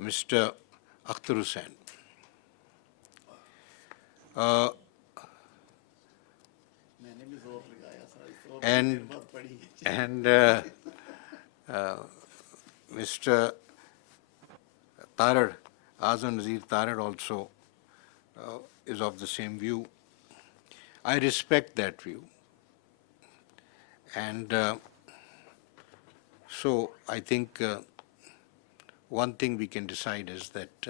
Mr. Akhtar Hussain. And Mr. Tarrar, Azzam Nazeer Tarrar also is of the same view. I respect that view. And so I think one thing we can decide is that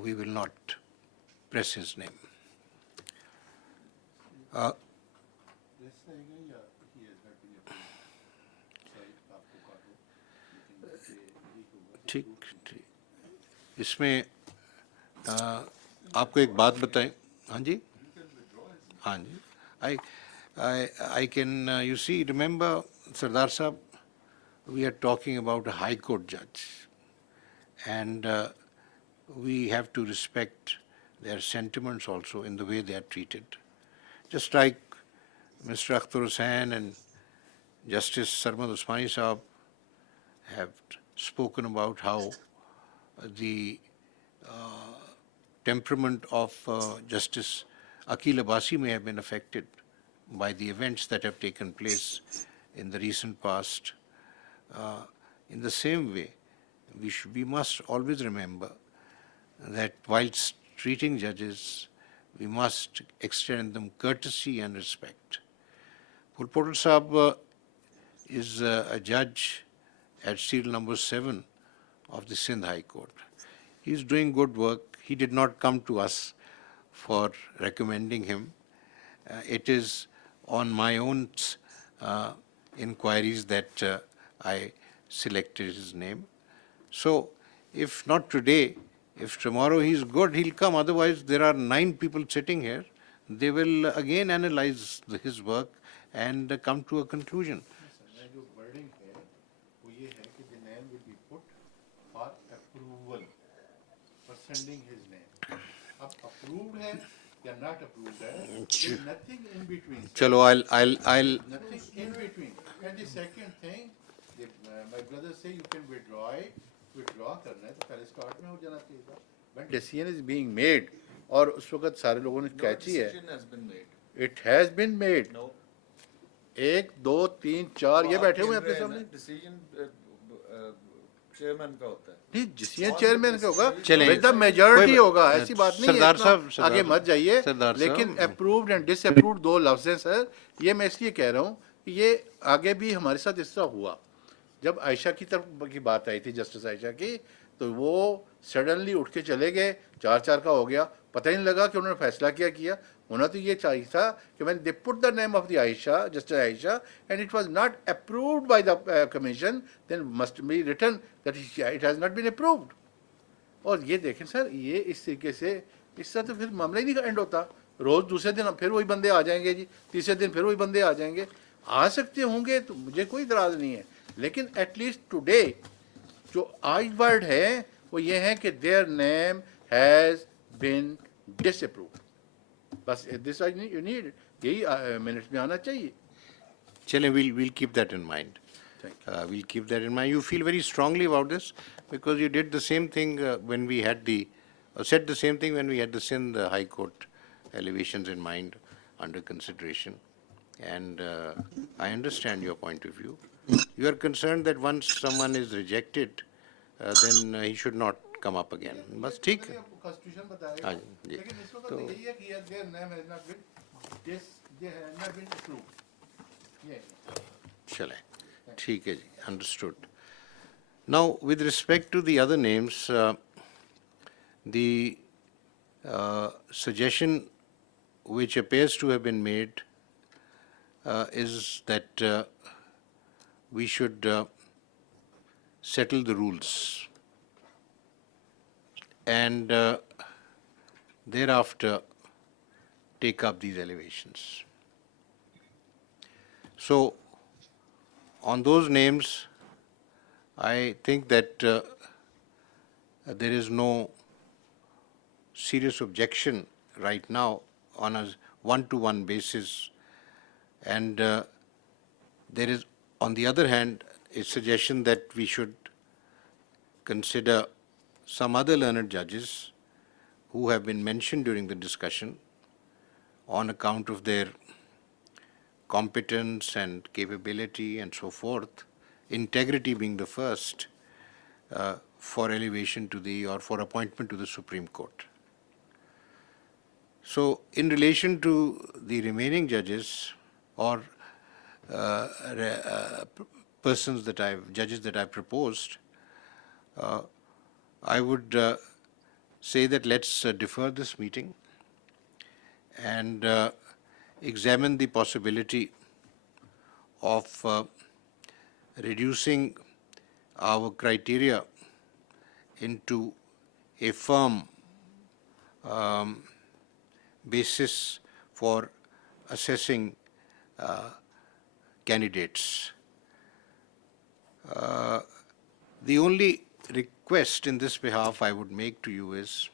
we will not press his name. ठीक ठीक इसमें आपको एक बात बताएं हाँ जी I can you see remember Sardar Sahab we are talking about a high court judge and we have to respect their sentiments also in the way they are treated just like Mr. Akhtar Hussain and Justice Sarmad Usmani Sahab have spoken about how the temperament of Justice Aqil Abbasi may have been affected by the events that have taken place in the recent past. In the same way, we must always remember that whilst treating judges, we must extend them courtesy and respect. Pulpotal Sahab is a judge at serial number 7 of the Sindh High Court. He is doing good work. He did not come to us for recommending him. It is on my own inquiries that I selected his name. So, if not today, if tomorrow he is good, he'll come. Otherwise, there are 9 people sitting here. They will again analyze his work and come to a conclusion. Sending his name. Approved hai ya not approved hai. There's nothing in between. Chalo, I'll. Nothing in between. And the second thing, my brother say you can withdraw it. Withdraw करना है तो पहले start में हो जाना चाहिए था. When decision is being made और उस वक्त सारे लोगों ने कैची है. Decision has been made. It has been made. No. 1, 2, 3, 4 ये बैठे हुए हैं आपके सामने. Decision चेयरमैन का होता है. नहीं जिसमें चेयरमैन का होगा चलें विद द मेजॉरिटी होगा ऐसी बात नहीं सरदार है साहब आगे मत जाइए लेकिन अप्रूव्ड एंड डिसअप्रूव्ड 2 लफ्ज़ हैं सर ये मैं इसलिए कह रहा हूँ कि ये आगे भी हमारे साथ इस तरह हुआ जब आयशा की तरफ की बात आई थी जस्टिस आयशा की तो वो सडनली उठ के चले गए 4-4 का हो गया पता ही नहीं लगा कि उन्होंने फैसला क्या किया होना तो ये चाहिए था कि when they put the name of the Aisha, Justice Aisha, and it was not approved by the commission, then must be written that it has not been approved. और ये देखें सर ये इस तरीके से इससे तो फिर मामला ही नहीं एंड होता रोज़ दूसरे दिन फिर वही बंदे आ जाएंगे जी तीसरे दिन फिर वही बंदे आ जाएंगे आ सकते होंगे तो मुझे कोई इतराज़ नहीं है लेकिन एटलीस्ट टुडे जो आज वर्ड है वो ये है कि their name has been disapproved बस दिस यू नीड यही मिनट्स में आना चाहिए Chale, we'll keep that in mind. We'll keep that in mind. You feel very strongly about this because you did the same thing when we had said the same thing when we had the Sindh High Court elevations in mind under consideration. And I understand your point of view. You are concerned that once someone is rejected, then he should not come up again. बस ठीक है constitution बताएगा हाँ जी लेकिन इस वक्त यही है कि their name has not been this they have not been approved ये चलें ठीक है जी understood. Now with respect to the other names, the suggestion which appears to have been made is that we should settle the rules and thereafter take up these elevations. So, on those names, I think that there is no serious objection right now on a one-to-one basis, and there is, on the other hand, a suggestion that we should consider some other learned judges who have been mentioned during the discussion on account of their competence and capability and so forth, integrity being the first, for elevation to the or for appointment to the Supreme Court. So, in relation to the remaining judges or judges that I've proposed, I would say that let's defer this meeting and examine the possibility of reducing our criteria into a firm basis for assessing candidates. The only request in this behalf I would make to you is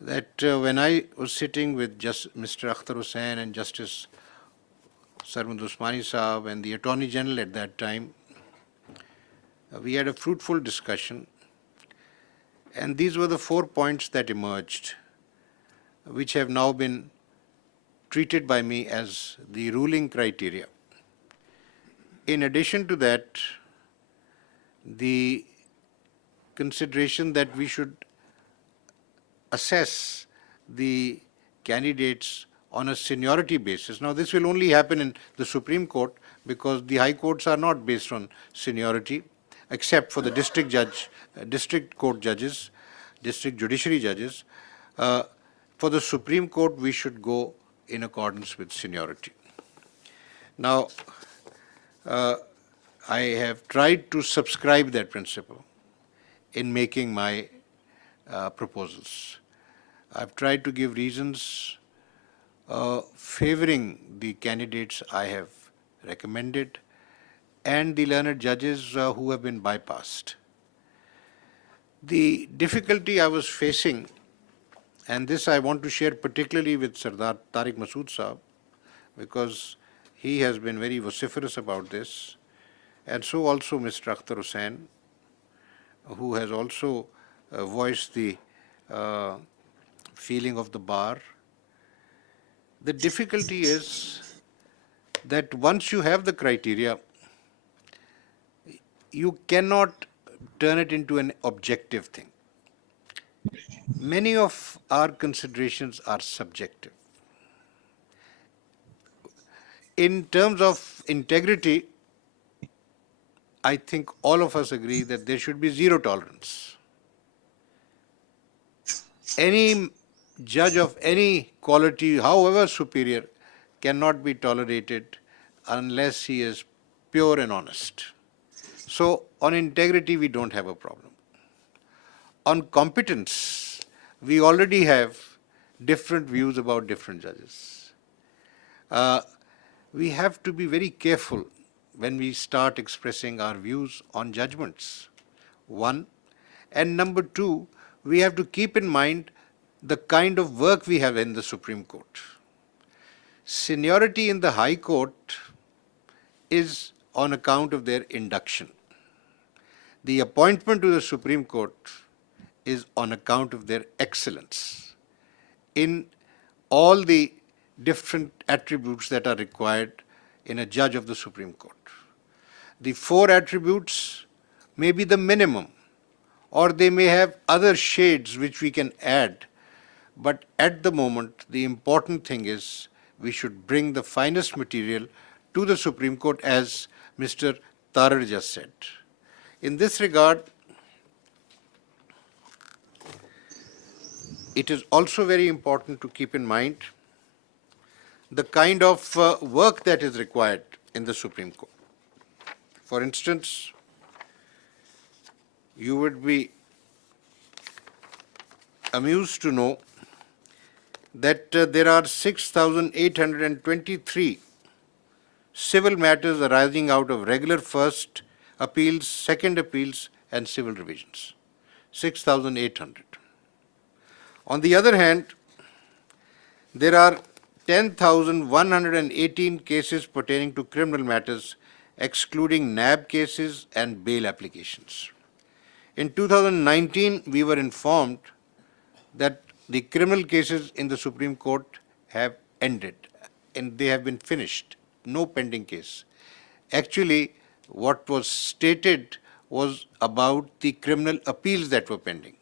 that when I was sitting with Mr. Akhtar Hussain and Justice Sarwand Usmani Saab and the Attorney General at that time, we had a fruitful discussion, and these were the 4 points that emerged, which have now been treated by me as the ruling criteria. In addition to that, the consideration that we should assess the candidates on a seniority basis. Now, this will only happen in the Supreme Court because the high courts are not based on seniority, except for the district court judges, district judiciary judges. For the Supreme Court, we should go in accordance with seniority. Now, I have tried to subscribe that principle in making my proposals. I've tried to give reasons favoring the candidates I have recommended and the learned judges who have been bypassed. The difficulty I was facing, and this I want to share particularly with Sardar Tariq Masood Saab, because he has been very vociferous about this, and so also Mr. Akhtar Hussain, who has also voiced the feeling of the bar. The difficulty is that once you have the criteria, you cannot turn it into an objective thing. Many of our considerations are subjective. In terms of integrity, I think all of us agree that there should be zero tolerance. Any judge of any quality, however superior, cannot be tolerated unless he is pure and honest. So, on integrity, we don't have a problem. On competence, we already have different views about different judges. We have to be very careful when we start expressing our views on judgments, one. And number two, we have to keep in mind the kind of work we have in the Supreme Court. Seniority in the High Court is on account of their induction. The appointment to the Supreme Court is on account of their excellence in all the different attributes that are required in a judge of the Supreme Court. The 4 attributes may be the minimum, or they may have other shades which we can add. But at the moment, the important thing is we should bring the finest material to the Supreme Court, as Mr. Tarrar just said. In this regard, it is also very important to keep in mind the kind of work that is required in the Supreme Court. For instance, you would be amused to know that there are 6,823 civil matters arising out of regular first appeals, second appeals, and civil revisions. 6,800. On the other hand, there are 10,118 cases pertaining to criminal matters excluding NAB cases and bail applications. In 2019, we were informed that the criminal cases in the Supreme Court have ended and they have been finished, no pending case. Actually, what was stated was about the criminal appeals that were pending.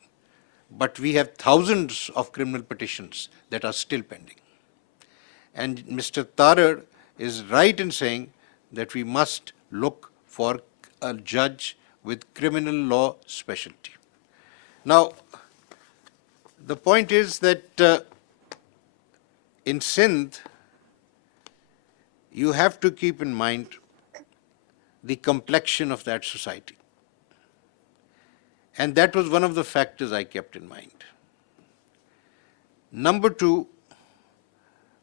But we have thousands of criminal petitions that are still pending. And Mr. Tarrar is right in saying that we must look for a judge with criminal law specialty. Now, the point is that in Sindh, you have to keep in mind the complexion of that society. And that was one of the factors I kept in mind. Number two,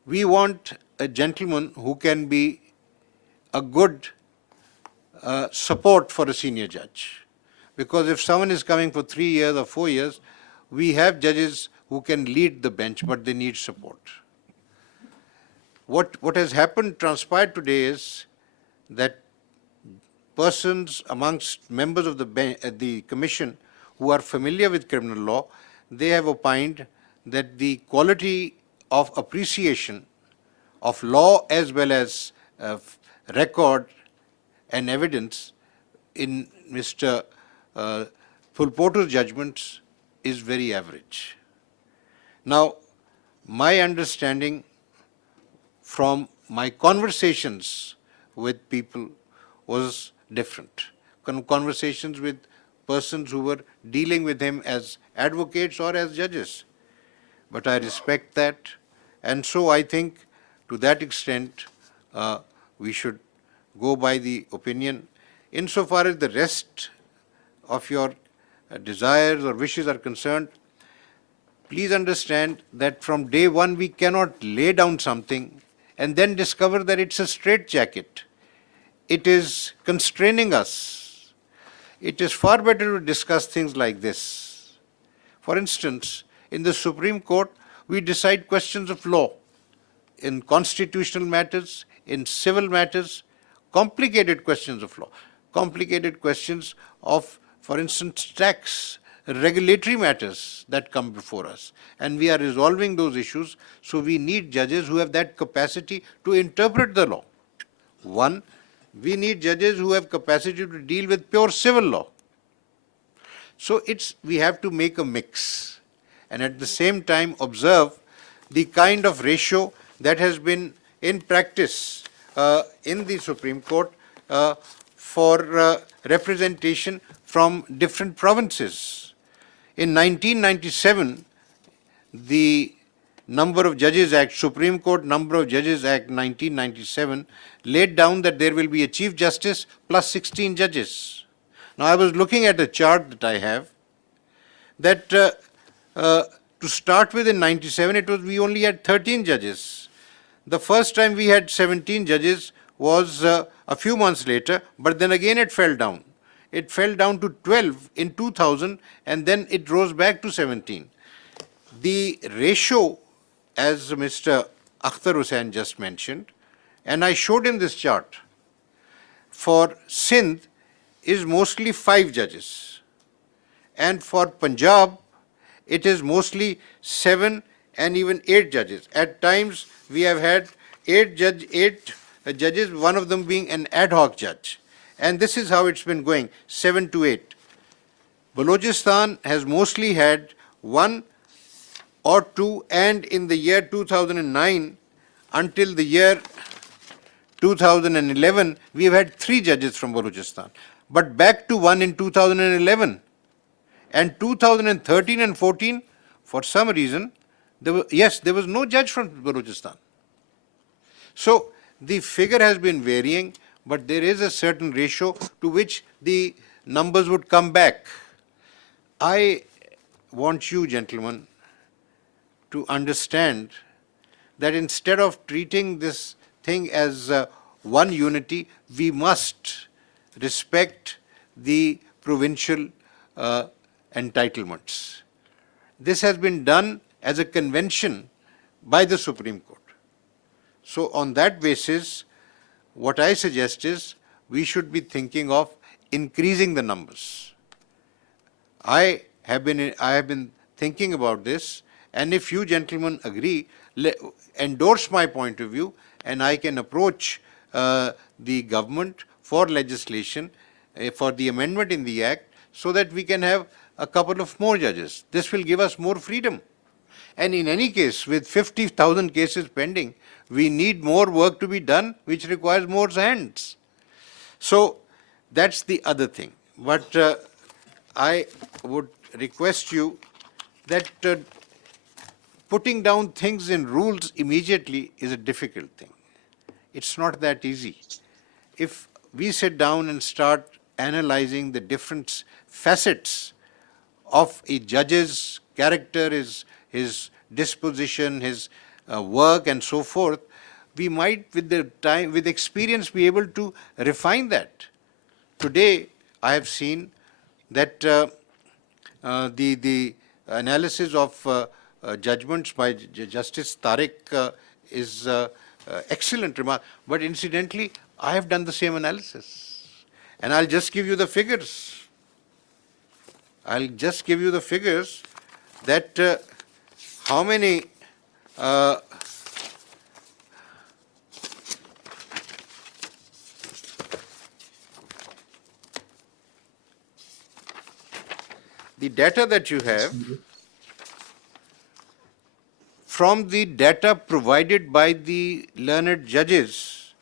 we want a gentleman who can be a good support for a senior judge. Because if someone is coming for 3 years or 4 years, we have judges who can lead the bench, but they need support. What has happened, transpired today is that persons amongst members of the commission who are familiar with criminal law, they have opined that the quality of appreciation of law as well as record and evidence in Mr. Pulpoto's judgments is very average. Now, my understanding from my conversations with people was different. Conversations with persons who were dealing with him as advocates or as judges. But I respect that, and so I think to that extent we should go by the opinion. Insofar as the rest of your desires or wishes are concerned, please understand that from day one we cannot lay down something and then discover that it's a straitjacket. It is constraining us. It is far better to discuss things like this. For instance, in the Supreme Court, we decide questions of law in constitutional matters, in civil matters, complicated questions of law, complicated questions of, for instance, tax, regulatory matters that come before us. And we are resolving those issues, so we need judges who have that capacity to interpret the law. One, we need judges who have capacity to deal with pure civil law. So we have to make a mix and at the same time observe the kind of ratio that has been in practice in the Supreme Court for representation from different provinces. In 1997, the Number of Judges Act, Supreme Court Number of Judges Act 1997 laid down that there will be a Chief Justice plus 16 judges. Now I was looking at a chart that I have that to start with in 97 we only had 13 judges. The first time we had 17 judges was a few months later, but then again it fell down. It fell down to 12 in 2000 and then it rose back to 17. The ratio, as Mr. Akhtar Hussain just mentioned, and I showed him this chart, for Sindh is mostly 5 judges. And for Punjab, it is mostly 7 and even 8 judges. At times, we have had 8 judges, one of them being an ad hoc judge. And this is how it's been going, 7 to 8. Balochistan has mostly had 1 or 2, and in the year 2009 until the year 2011, we have had 3 judges from Balochistan, but back to 1 in 2011. And 2013 and 14, for some reason, there was no judge from Balochistan. So the figure has been varying, but there is a certain ratio to which the numbers would come back. I want you, gentlemen, to understand that instead of treating this thing as one unity, we must respect the provincial entitlements. This has been done as a convention by the Supreme Court. So on that basis, what I suggest is we should be thinking of increasing the numbers. I have been thinking about this, and if you gentlemen agree, endorse my point of view, and I can approach the government for legislation, for the amendment in the Act, so that we can have a couple of more judges. This will give us more freedom. And in any case, with 50,000 cases pending, we need more work to be done, which requires more hands. So that's the other thing. But I would request you that putting down things in rules immediately is a difficult thing. It's not that easy. If we sit down and start analyzing the different facets of a judge's character, his disposition, his work, and so forth, we might, with the time, with experience, be able to refine that. Today, I have seen that the analysis of judgments by Justice Tariq is excellent remark. But incidentally, I have done the same analysis, and I'll just give you the figures. I'll just give you the figures that how many the data that you have from the data provided by the learned judges,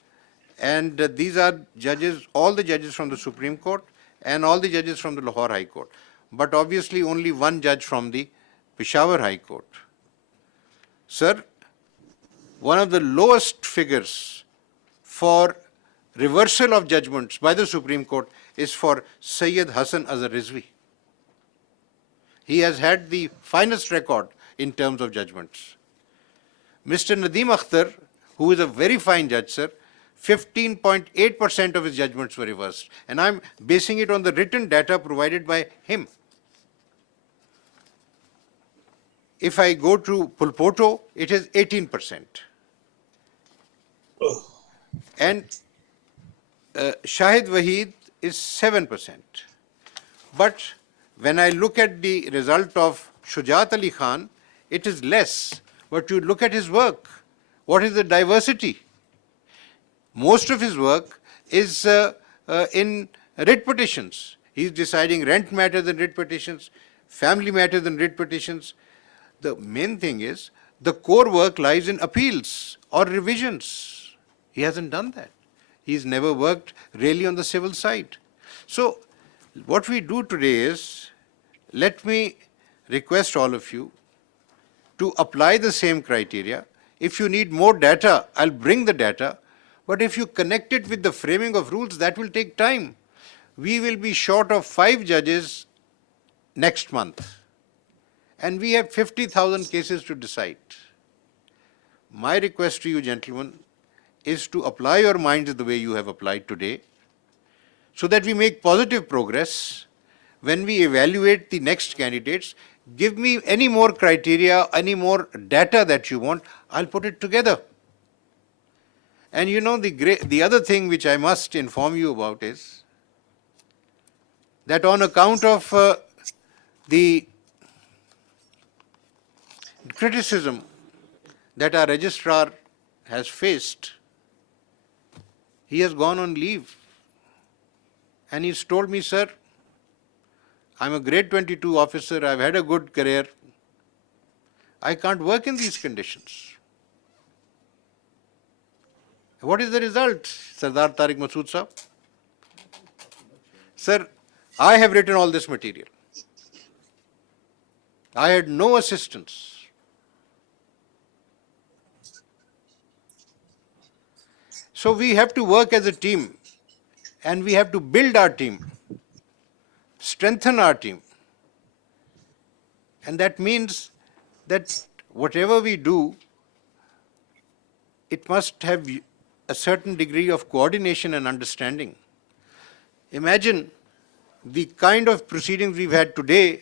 and these are judges, all the judges from the Supreme Court and all the judges from the Lahore High Court, but obviously only one judge from the Peshawar High Court. Sir, one of the lowest figures for reversal of judgments by the Supreme Court is for Sayyid Hassan Azhar Rizvi. He has had the finest record in terms of judgments. Mr. Nadeem Akhtar, who is a very fine judge, sir, 15.8% of his judgments were reversed. And I'm basing it on the written data provided by him. If I go to Pulpoto, it is 18%. And Shahid Waheed is 7%. But when I look at the result of Shujaat Ali Khan, it is less. But you look at his work. What is the diversity? Most of his work is in writ petitions. He's deciding rent matters in writ petitions, family matters in writ petitions. The main thing is the core work lies in appeals or revisions. He hasn't done that. He's never worked really on the civil side. So what we do today is, let me request all of you to apply the same criteria. If you need more data, I'll bring the data. But if you connect it with the framing of rules, that will take time. We will be short of 5 judges next month. And we have 50,000 cases to decide. My request to you, gentlemen, is to apply your minds the way you have applied today, so that we make positive progress. When we evaluate the next candidates, give me any more criteria, any more data that you want, I'll put it together. And you know, the other thing which I must inform you about is that on account of the criticism that our registrar has faced, he has gone on leave. And he's told me, sir, I'm a grade 22 officer, I've had a good career. I can't work in these conditions. What is the result, Sardar Tariq Masood Sahab? Sir, I have written all this material. I had no assistance. So we have to work as a team, and we have to build our team, strengthen our team. And that means that whatever we do, it must have a certain degree of coordination and understanding. Imagine the kind of proceedings we've had today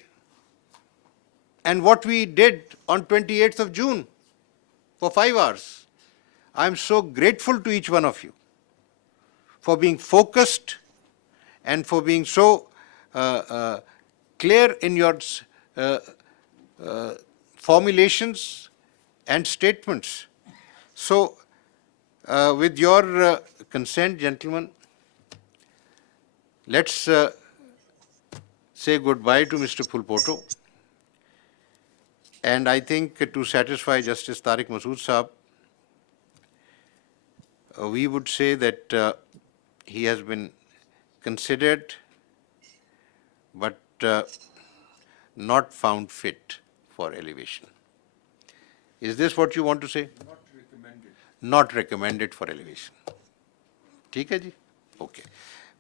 and what we did on 28th of June for 5 hours. I'm so grateful to each one of you for being focused and for being so clear in your formulations and statements. So, with your consent, gentlemen, let's say goodbye to Mr. Phulpoto. And I think to satisfy Justice Tariq Masood Saab, we would say that he has been considered but not found fit for elevation. Is this what you want to say? Not recommended. Not recommended for elevation. ठीक है जी? Okay.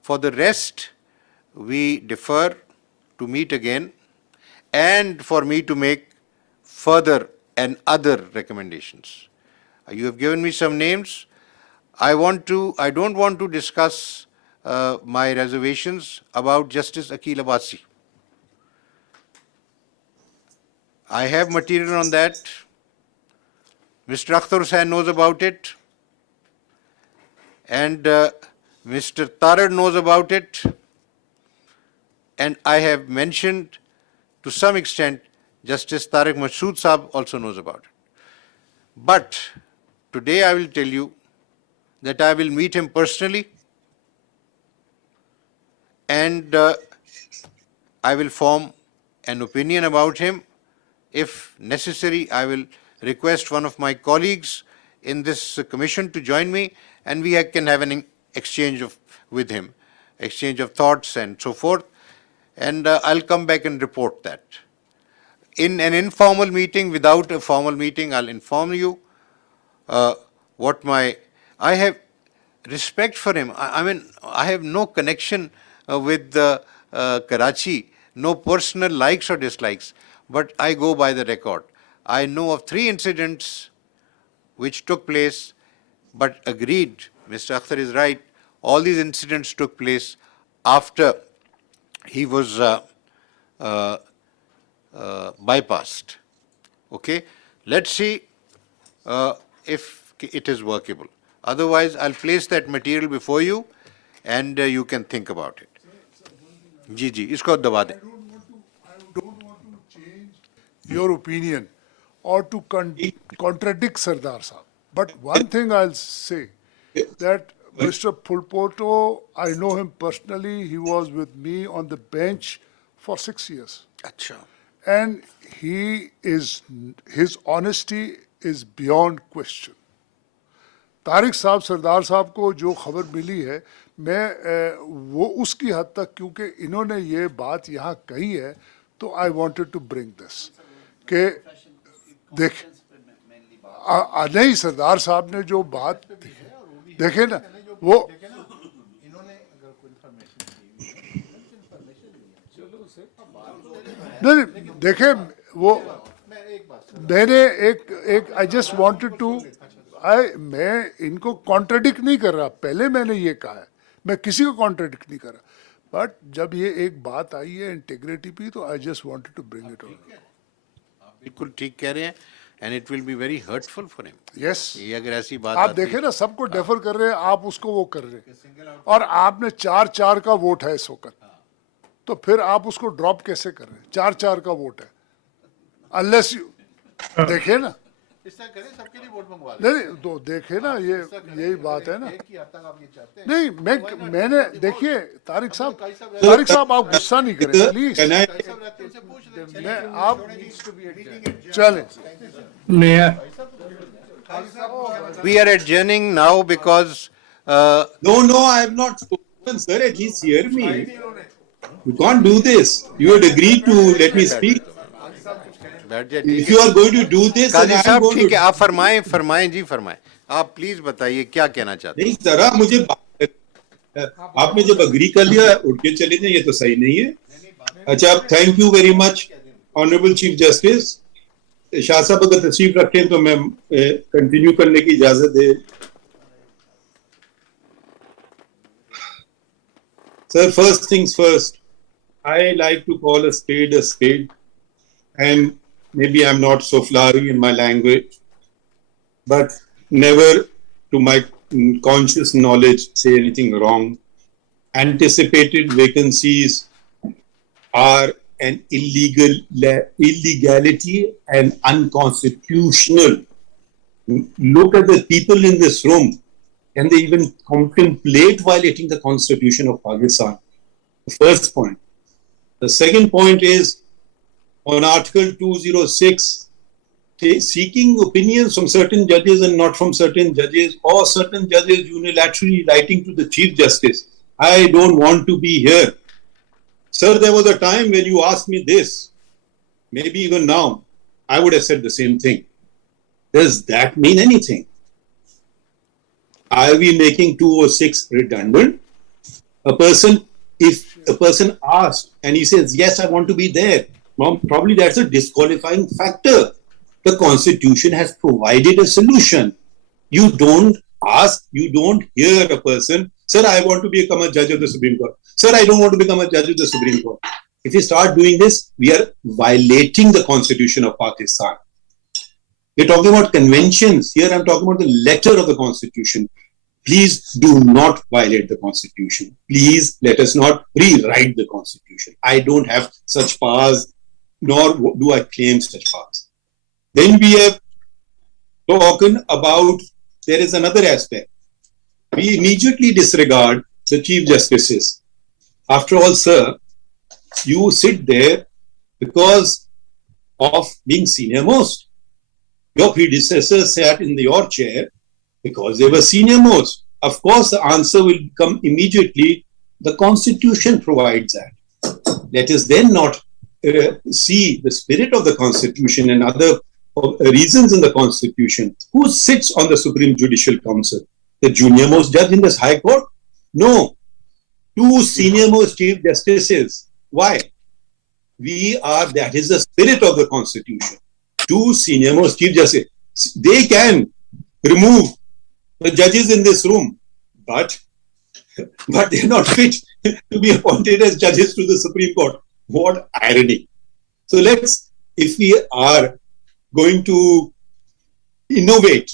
For the rest, we defer to meet again and for me to make further and other recommendations. You have given me some names. I don't want to discuss my reservations about Justice Akil Abbasi. I have material on that. Mr. Akhtar Hussain knows about it. And Mr. Tarrar knows about it. And I have mentioned to some extent Justice Tariq Masood Saab also knows about it. But today I will tell you that I will meet him personally and I will form an opinion about him. If necessary, I will request one of my colleagues in this commission to join me and we can have an exchange with him, exchange of thoughts and so forth. And I'll come back and report that. In an informal meeting, without a formal meeting, I'll inform you I have respect for him. I mean, I have no connection with Karachi, no personal likes or dislikes, but I go by the record. I know of 3 incidents which took place, but agreed, Mr. Akhtar is right, all these incidents took place after he was bypassed. Okay, let's see if it is workable. Otherwise, I'll place that material before you and you can think about it. जी जी इसको दबा दें. I don't want to change your opinion or to contradict Sardar Sahab. But one thing I'll say that Mr. Phulpoto, I know him personally. He was with me on the bench for 6 years. अच्छा. And his honesty is beyond question. Tariq साहब सरदार साहब को जो खबर मिली है मैं वो उसकी हद तक क्योंकि इन्होंने ये बात यहाँ कही है तो I wanted to bring this कि देख नहीं सरदार साहब ने जो बात देखे ना वो नहीं देखे वो मैंने एक आई जस्ट वांटेड टू मैं इनको कॉन्ट्रडिक्ट नहीं कर रहा. पहले मैंने ये कहा है, मैं किसी को कॉन्ट्रडिक्ट नहीं कर रहा. बट जब ये एक बात आई है इंटीग्रिटी पे तो I just wanted to bring it on. आप बिल्कुल ठीक कह रहे हैं and it will be very hurtful for him. Yes, ये अगर ऐसी बात आप देखें ना सबको डेफर कर रहे हैं, आप उसको वो कर रहे हैं और आपने 4-4 का वोट है इस वक्त, तो फिर आप उसको ड्रॉप कैसे कर रहे हैं? 4-4 का वोट है. अनलेस यू देखे ना सबके लिए वोट मंगवा नहीं तो देखे ना ये यही बात है ना. नहीं मैंने देखिए तारिक साहब आप गुस्सा नहीं करें प्लीज. मैं आप चलें. We are adjourning now because No, I have not spoken, sir. At least hear me. You can't do this. You had agreed to let me speak. If you are going to do this, then Qazi I am साहब going ठीक to. है, आप फरमाएं जी फरमाएं. आप please बताइए क्या कहना चाहते हैं. नहीं जरा मुझे आपने जब अग्री कर लिया उठ के चले जाए, ये तो सही नहीं है. अच्छा, thank you very much honourable chief justice. Shah साहब अगर तशरीफ रखें तो मैं कंटिन्यू करने की इजाजत दे. Sir, first things first, I like to call a spade, and maybe I'm not so flowery in my language, but never to my conscious knowledge say anything wrong. Anticipated vacancies are an illegality and unconstitutional. Look at the people in this room. Can they even contemplate violating the Constitution of Pakistan? The first point. The second point is on Article 206, seeking opinions from certain judges and not from certain judges, or certain judges unilaterally writing to the Chief Justice, I don't want to be here. Sir, there was a time when you asked me this, maybe even now, I would have said the same thing. Does that mean anything? Are we making 206 redundant? If a person asks and he says, yes, I want to be there, well, probably that's a disqualifying factor. The Constitution has provided a solution. You don't ask, you don't hear a person, sir, I want to become a judge of the Supreme Court. Sir, I don't want to become a judge of the Supreme Court. If we start doing this, we are violating the Constitution of Pakistan. We're talking about conventions. Here I'm talking about the letter of the Constitution. Please do not violate the Constitution. Please let us not rewrite the Constitution. I don't have such powers, nor do I claim such powers. Then we have spoken about, there is another aspect. We immediately disregard the Chief Justices. After all, sir, you sit there because of being senior most. Your predecessors sat in your chair because they were senior most. Of course, the answer will come immediately. The Constitution provides that. Let us then not see the spirit of the Constitution and other reasons in the Constitution. Who sits on the Supreme Judicial Council? The junior most judge in this High Court? No. 2 senior most Chief Justices. Why? That is the spirit of the Constitution. 2 senior most Chief Justices. They can remove the judges in this room, but they're not fit to be appointed as judges to the Supreme Court. What irony. So if we are going to innovate,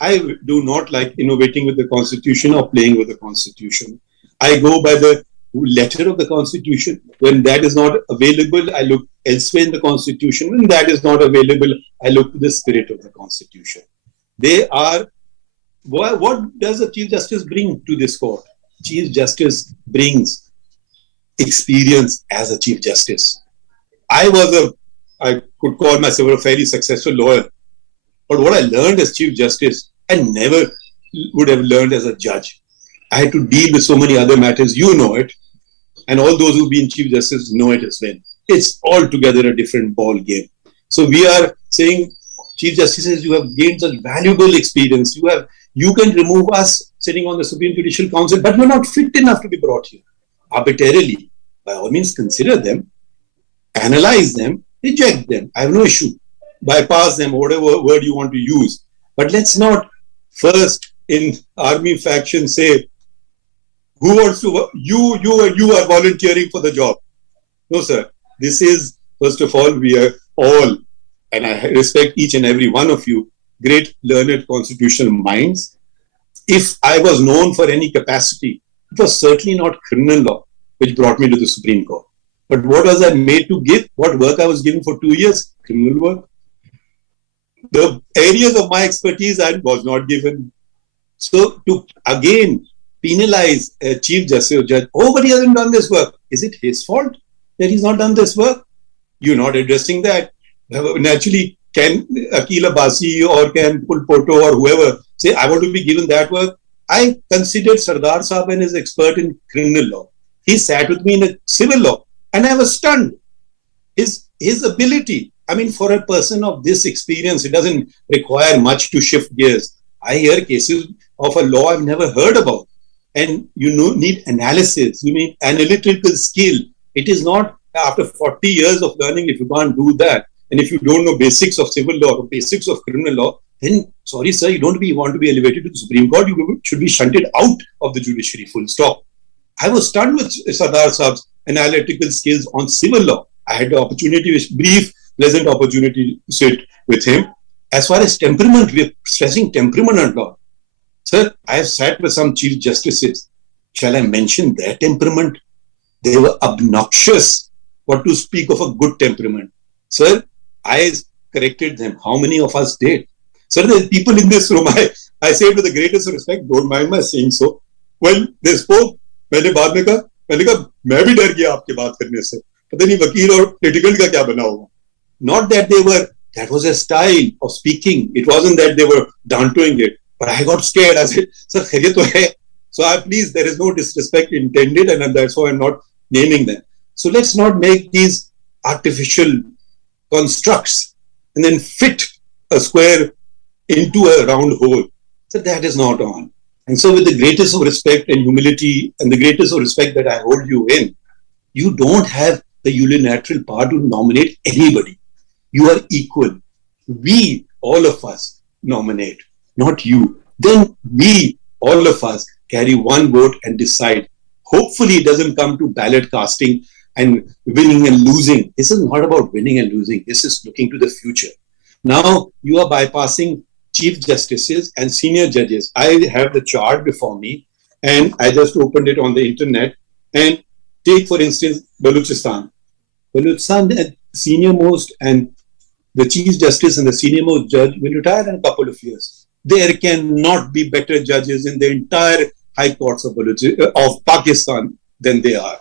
I do not like innovating with the Constitution or playing with the Constitution. I go by the letter of the Constitution. When that is not available, I look elsewhere in the Constitution. When that is not available, I look to the spirit of the Constitution. What does a Chief Justice bring to this court? Chief Justice brings experience as a Chief Justice. I could call myself a fairly successful lawyer, but what I learned as Chief Justice, I never would have learned as a judge. I had to deal with so many other matters. You know it, and all those who've been Chief Justice know it as well. It's altogether a different ball game. So we are saying, Chief Justices, you have gained such valuable experience. You can remove us sitting on the Supreme Judicial Council, but we're not fit enough to be brought here. Arbitrarily, by all means, consider them, analyze them, reject them. I have no issue. Bypass them, whatever word you want to use. But let's not first in army faction say, who wants to, you are volunteering for the job. No, sir. This is, first of all, we are all, and I respect each and every one of you, great learned constitutional minds. If I was known for any capacity, it was certainly not criminal law which brought me to the Supreme Court. But what was I made to give? What work I was given for 2 years? Criminal work. The areas of my expertise I was not given. So to again penalize a Chief Justice or judge, oh, but he hasn't done this work. Is it his fault that he's not done this work? You're not addressing that. Naturally, can Akil Abbasi or can Pulpoto or whoever say, I want to be given that work? I considered Sardar Sahab and his expert in criminal law. He sat with me in a civil law and I was stunned. His ability, I mean, for a person of this experience, it doesn't require much to shift gears. I hear cases of a law I've never heard about. And you need analysis, you need analytical skill. It is not after 40 years of learning, if you can't do that, and if you don't know basics of civil law or basics of criminal law, then sorry, sir, you don't want to be elevated to the Supreme Court. You should be shunted out of the judiciary, full stop. I was stunned with Sardar Saab's analytical skills on civil law. I had the opportunity, brief, pleasant opportunity to sit with him. As far as temperament, we're stressing temperament and law. Sir, I have sat with some Chief Justices. Shall I mention their temperament? They were obnoxious. What to speak of a good temperament? Sir, I corrected them. How many of us did? Sir, there are people in this room. I say it with the greatest respect. Don't mind my saying so. When they spoke, मैंने बाद में कहा मैं भी डर गया आपके बात करने से. पता नहीं वकील और litigant का क्या बना होगा. Not that that was a style of speaking. It wasn't that they were downtoing it. But I got scared. I said, sir, khairiat to hai. So please, there is no disrespect intended, and that's why I'm not naming them. So let's not make these artificial constructs and then fit a square into a round hole. So that is not on. And so with the greatest of respect and humility and the greatest of respect that I hold you in, you don't have the unilateral power to nominate anybody. You are equal. We, all of us, nominate, not you. Then we, all of us, carry one vote and decide. Hopefully it doesn't come to ballot casting and winning and losing. This is not about winning and losing. This is looking to the future. Now you are bypassing chief justices and senior judges. I have the chart before me and I just opened it on the internet. And take, for instance, Balochistan. Balochistan, the senior most and the chief justice and the senior most judge will retire in a couple of years. There cannot be better judges in the entire high courts of Pakistan than they are.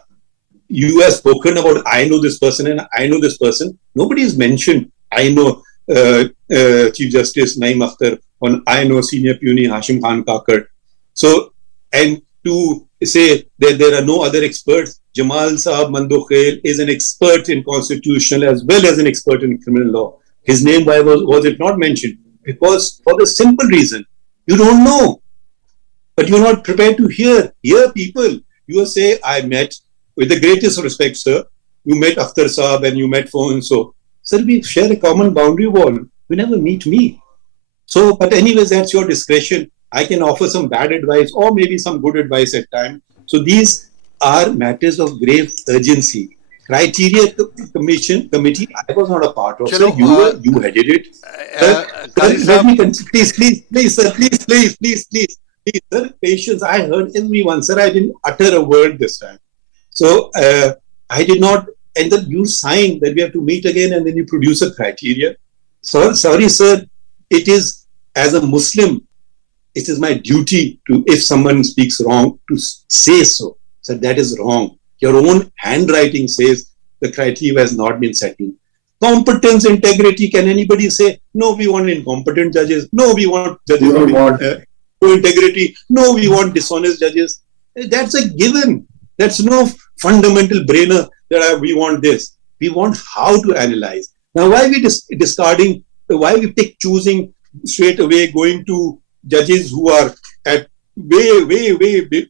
You have spoken about, I know this person and I know this person. Nobody has mentioned, I know Chief Justice Naeem Akhtar, or I know Senior Puni Hashim Khan Kakar. So, and to say that there are no other experts, Jamal Saab Mandokhail is an expert in constitutional as well as an expert in criminal law. His name, why was it not mentioned? Because for the simple reason, you don't know. But you're not prepared to hear people. You say, I met, with the greatest respect, sir, you met Akhtar Saab and you met so and so. Sir, we share a common boundary wall. You never meet me. So, but anyways, that's your discretion. I can offer some bad advice or maybe some good advice at times. So these are matters of grave urgency. Criteria committee, I was not a part of. Chalo, sir, you headed it. Let me continue. Please, sir, please, sir, patience. I heard everyone. Sir, I didn't utter a word this time. So I did not, and then you signed that we have to meet again and then you produce a criteria. So, sorry, sir, it is, as a Muslim, it is my duty to, if someone speaks wrong, to say so. So that is wrong. Your own handwriting says the criteria has not been settled. Competence, integrity, can anybody say, no, we want incompetent judges. No, we want judges with integrity. No, we want dishonest judges. That's a given. That's no fundamental brainer that we want this. We want how to analyze. Now, why are we discarding, why we choosing straight away, going to judges who are at way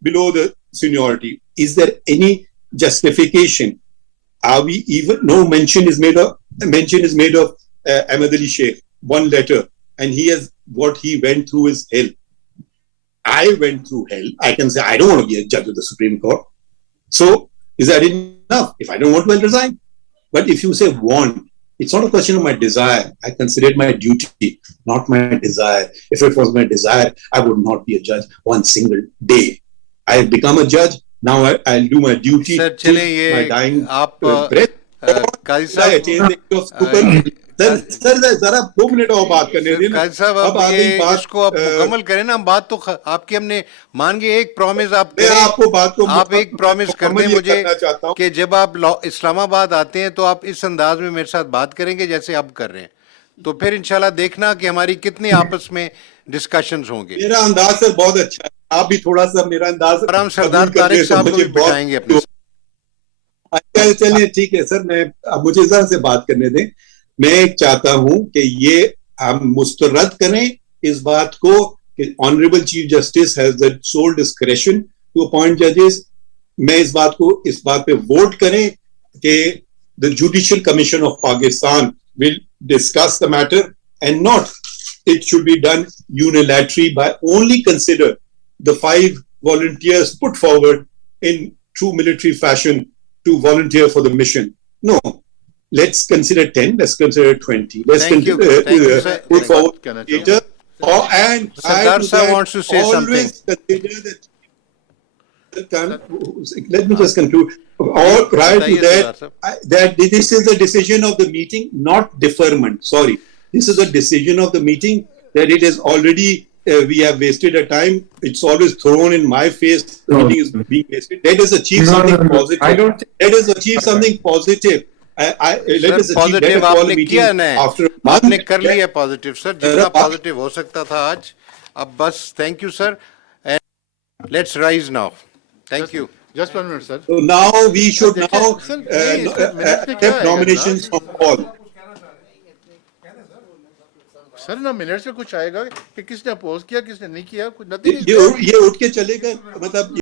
below the seniority? Is there any justification? Are we even, no mention is made of Ahmed Ali Sheikh, one letter, and he has, what he went through is hell. I went through hell. I can say, I don't want to be a judge of the Supreme Court. So, is that enough? If I don't want to, I'll resign. But if you say want, it's not a question of my desire. I consider it my duty, not my desire. If it was my desire, I would not be a judge one single day. I have become a judge. Now I'll do my duty. Sir, चलिए my dying breath. काजी साहब sir जरा 2 minute और बात करने दीजिए। काजी साहब अब ये इसको आप मुकम्मल करें ना, बात तो आपकी हमने मान के एक प्रॉमिस आप करें, आपको बात को आप एक प्रॉमिस कर दें मुझे कि जब आप इस्लामाबाद आते हैं तो आप इस अंदाज में मेरे साथ बात करेंगे जैसे अब कर रहे हैं, तो फिर इंशाल्लाह देखना कि हमारी कितनी आपस में डिस्कशंस होंगे। मेरा अंदाज सर बहुत अच्छा है, आप भी थोड़ा सा मेरा अंदाज आराम सरदार तारिक साहब को भी बिठाएंगे अपने साथ। चलिए ठीक है सर, मैं अब मुझे जरा से बात करने दें। मैं चाहता हूं कि ये हम मुस्तरद करें इस बात को कि honourable chief justice has the sole discretion to appoint जजेस। मैं इस बात पे वोट करें कि the judicial commission of Pakistan will discuss the matter and not it should be done unilaterally by only consider the 5 volunteers put forward in true military fashion to volunteer for the mission. No, let's consider 10, let's consider 20. Let's put forward later And Sardar to Sahab that, wants to say always consider that. Let me just conclude. Or prior to Bataiye, that, Sardar that this is the decision of the meeting, not deferment. Sorry, this is a decision of the meeting that it is already we have wasted a time. It's always thrown in my face. The meeting is being wasted. Let us achieve something positive. I don't. Let us achieve something positive. Let us achieve. Let positive us call आपने a meeting किया ना, after a month. आपने कर लिया positive sir, जितना positive हो सकता था आज. अब बस thank you sir, and let's rise now. Thank you. Just 1 minute, sir. So now we should देखिए, now sir, नहीं, इसमें minutes में क्या accept आएगा, nominations from all. सर ना मिनट्स में कुछ आएगा कि किसने अपोज किया, किसने नहीं किया, कुछ नथिंग. ये उठ के चले गए, मतलब